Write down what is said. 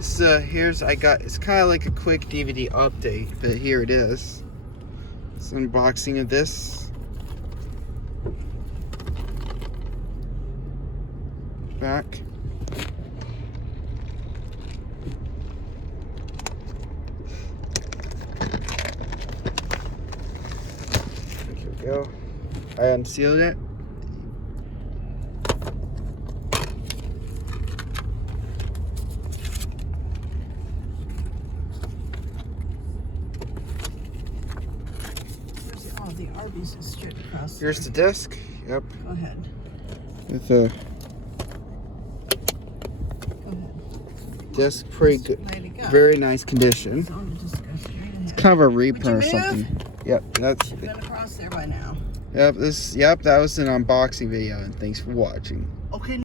So here's it's kind of like a quick DVD update, but here it is. It's an unboxing of this. Back. Here we go. I unsealed it. Oh, the Arby's is straight across. Here's the disc. Yep. Go ahead. With the Go ahead. disc, pretty good. Way to go. Very nice condition. It's on the disc, go straight ahead. It's kind of a repair or Would you move? something. Yep, that's. You've been across there by now. Yep, that was an unboxing video, and thanks for watching.